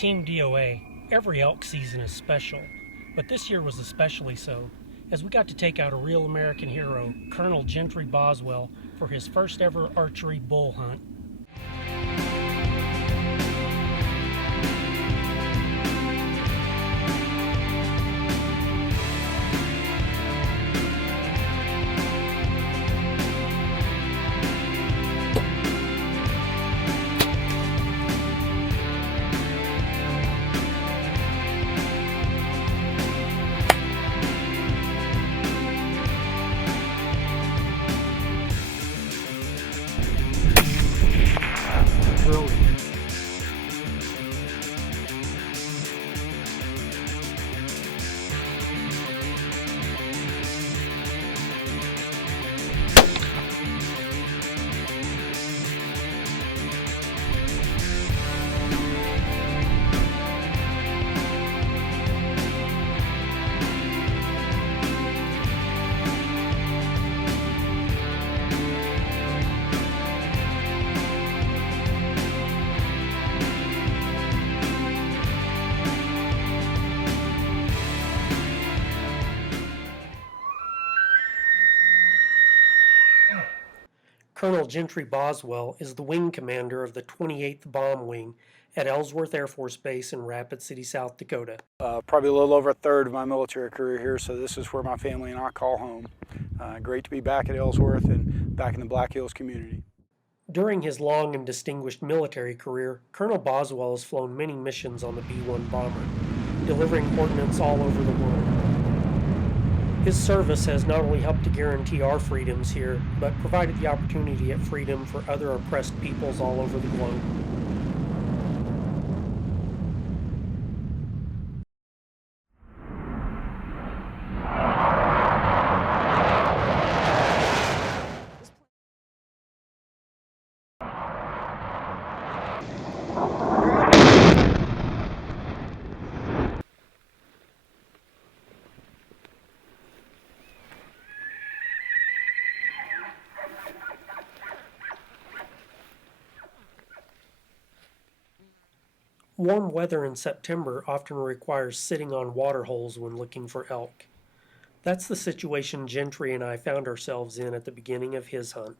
Team DOA, every elk season is special, but this year was especially so, as we got to take out a real American hero, Colonel Gentry Boswell, for his first ever archery bull hunt. Colonel Gentry Boswell is the wing commander of the 28th Bomb Wing at Ellsworth Air Force Base in Rapid City, South Dakota. Probably a little over a third of my military career here, so this is where my family and I call home. Great to be back at Ellsworth and back in the Black Hills community. During his long and distinguished military career, Colonel Boswell has flown many missions on the B-1 bomber, delivering ordnance all over the world. His service has not only helped to guarantee our freedoms here, but provided the opportunity to get freedom for other oppressed peoples all over the globe. Warm weather in September often requires sitting on water holes when looking for elk. That's the situation Gentry and I found ourselves in at the beginning of his hunt.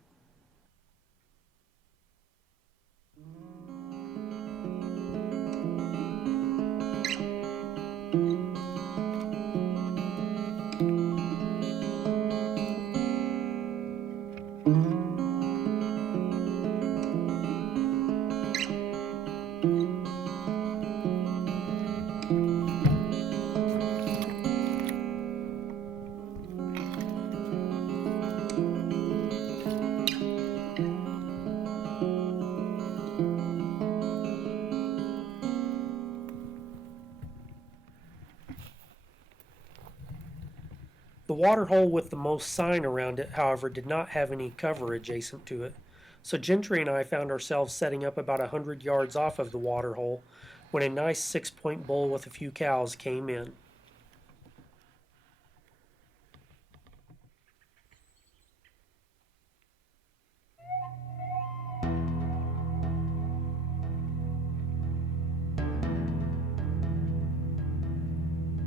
The water hole with the most sign around it, however, did not have any cover adjacent to it, so Gentry and I found ourselves setting up about 100 yards off of the water hole when a nice 6-point bull with a few cows came in.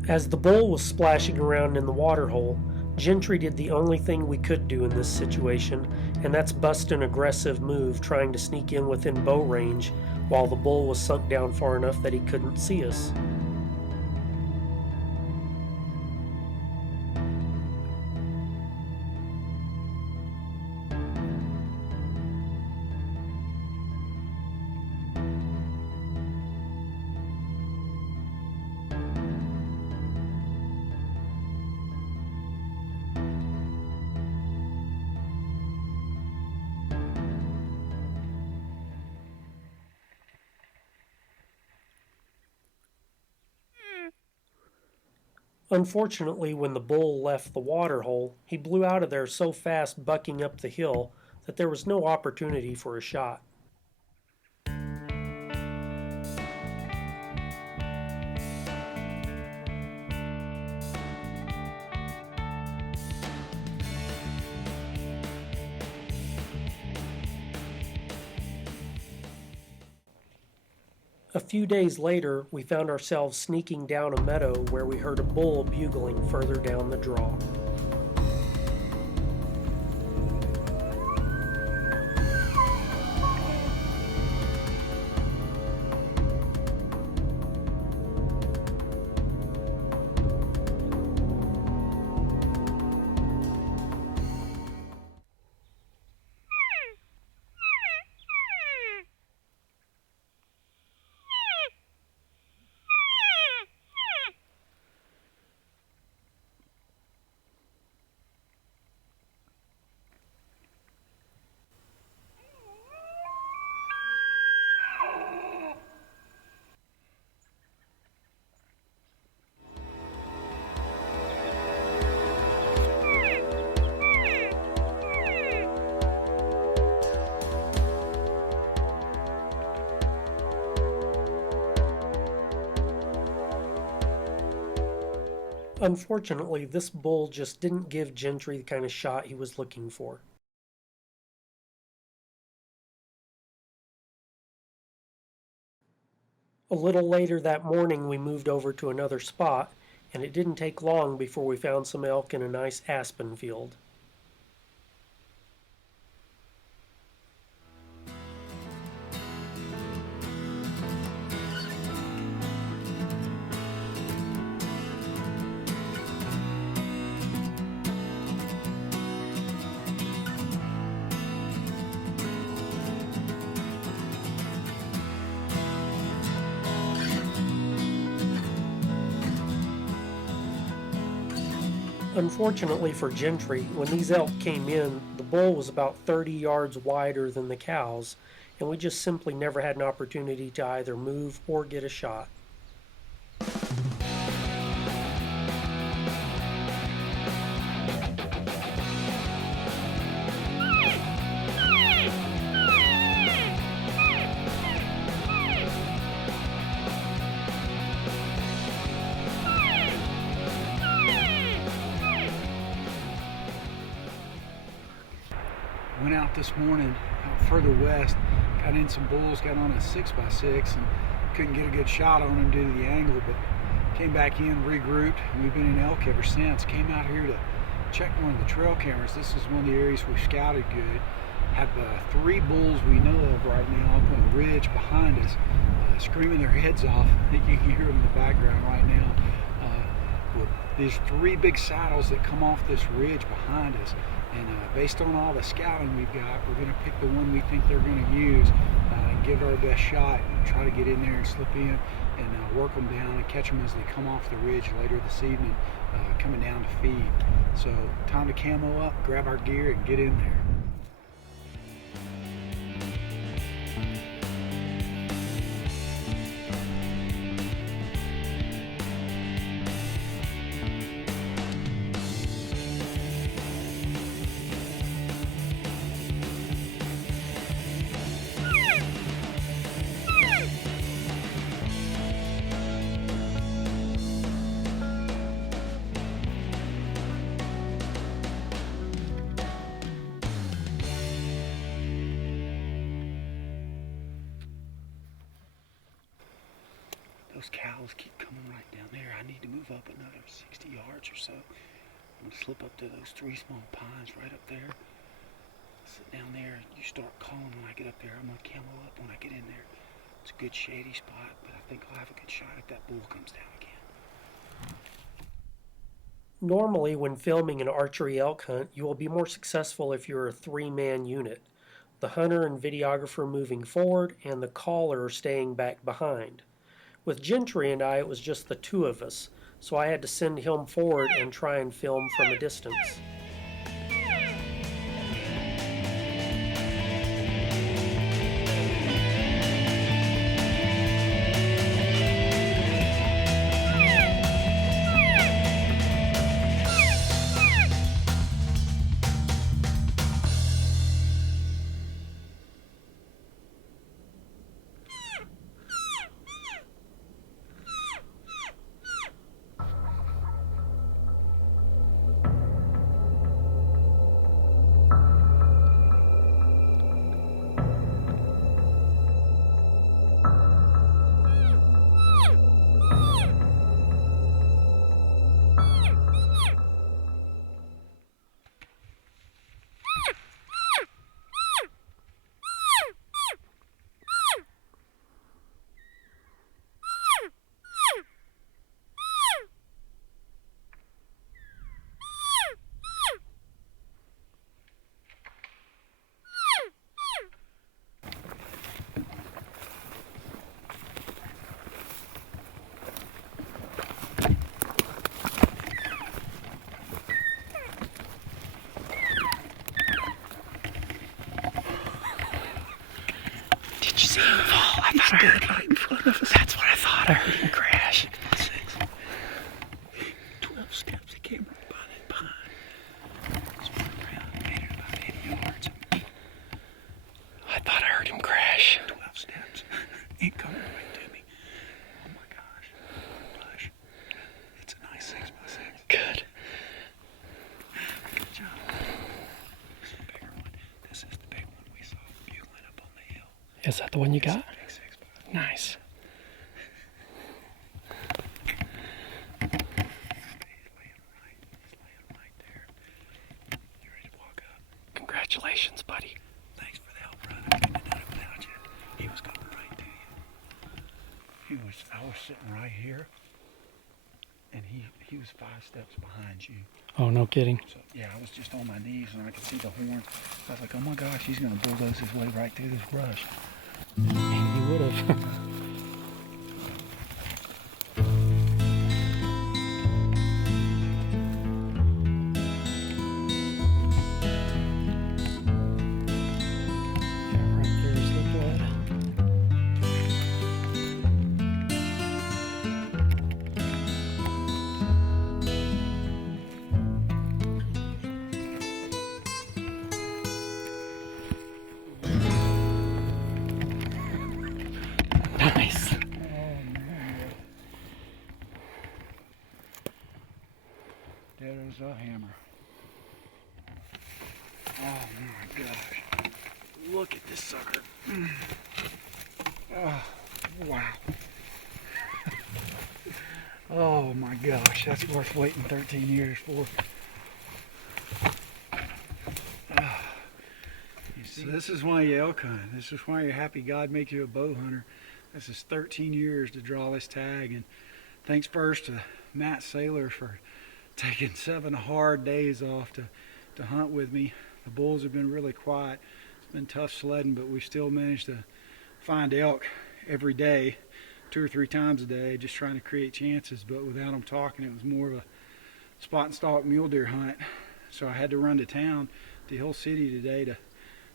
As the bull was splashing around in the water hole, Gentry did the only thing we could do in this situation, and that's bust an aggressive move trying to sneak in within bow range while the bull was sunk down far enough that he couldn't see us. Unfortunately, when the bull left the water hole, he blew out of there so fast bucking up the hill that there was no opportunity for a shot. A few days later, we found ourselves sneaking down a meadow where we heard a bull bugling further down the draw. Unfortunately, this bull just didn't give Gentry the kind of shot he was looking for. A little later that morning, we moved over to another spot, and it didn't take long before we found some elk in a nice aspen field. Unfortunately for Gentry, when these elk came in, the bull was about 30 yards wider than the cows, and we just simply never had an opportunity to either move or get a shot. Went out this morning out further west, got in some bulls, got on a 6x6 and couldn't get a good shot on them due to the angle, but came back in, regrouped, and we've been in elk ever since. Came out here to check one of the trail cameras. This is one of the areas we scouted good. Have 3 bulls we know of right now up on a ridge behind us, screaming their heads off. I think you can hear them in the background right now. With these 3 big saddles that come off this ridge behind us. And based on all the scouting we've got, we're going to pick the one we think they're going to use and give it our best shot and try to get in there and slip in and work them down and catch them as they come off the ridge later this evening, coming down to feed. So time to camo up, grab our gear, and get in there. Those cows keep coming right down there. I need to move up another 60 yards or so. I'm gonna slip up to those 3 small pines right up there. Sit down there. You start calling when I get up there. I'm gonna camo up when I get in there. It's a good shady spot, but I think I'll have a good shot if that bull comes down again. Normally, when filming an archery elk hunt, you will be more successful if you're a 3-man unit. The hunter and videographer moving forward, and the caller staying back behind. With Gentry and I, it was just the 2 of us, so I had to send him forward and try and film from a distance. see him fall. I thought I heard right in front of us. That's what I thought. I heard him crash. 12 steps. He came right by that pine. Spun around, made it about 80 yards. I thought I heard him crash. 12 steps. Ain't coming right to me. Oh my gosh. Blush. It's a nice 6x6. Good. Good job. This is the bigger one. This is the big one we saw bugling up on the hill. Is that the one you got? Big 6x6. Nice. He's laying right there. You ready to walk up? Congratulations, buddy. Thanks for the help, brother. I couldn't have done it without you. He was coming right to you. I was sitting right here, and he was 5 steps behind you. Oh, no kidding. So yeah, I was just on my knees, and I could see the horn. I was like, oh my gosh, he's gonna bulldoze his way right through this brush. And he would have. Nice. Oh man. There's a hammer. Oh my gosh. Look at this sucker. Oh, wow. Oh my gosh, that's worth waiting 13 years for. So this is why you elk hunt. This is why you're happy God makes you a bow hunter. This is 13 years to draw this tag, and thanks first to Matt Saylor for taking 7 hard days off to hunt with me. The bulls have been really quiet. It's been tough sledding, but we still managed to find elk every day, 2 or 3 times a day, just trying to create chances. But without them talking, it was more of a spot and stalk mule deer hunt. So I had to run to town, to Hill City today, to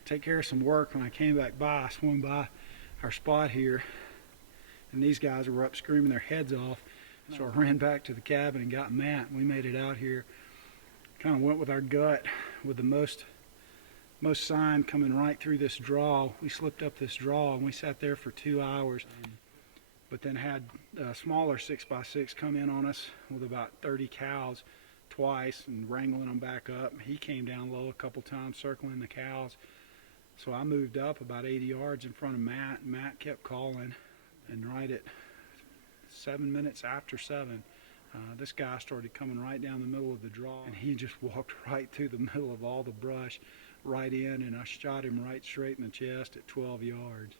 take care of some work. When I came back by, I swung by our spot here, and these guys were up screaming their heads off. So I ran back to the cabin and got Matt, and we made it out here. Kind of went with our gut, with the most sign coming right through this draw. We slipped up this draw, and we sat there for 2 hours, but then had a smaller 6x6 come in on us with about 30 cows twice and wrangling them back up. He came down low a couple times circling the cows. So I moved up about 80 yards in front of Matt, and Matt kept calling. And right at 7 minutes after 7, this guy started coming right down the middle of the draw, and he just walked right through the middle of all the brush, right in, and I shot him right straight in the chest at 12 yards.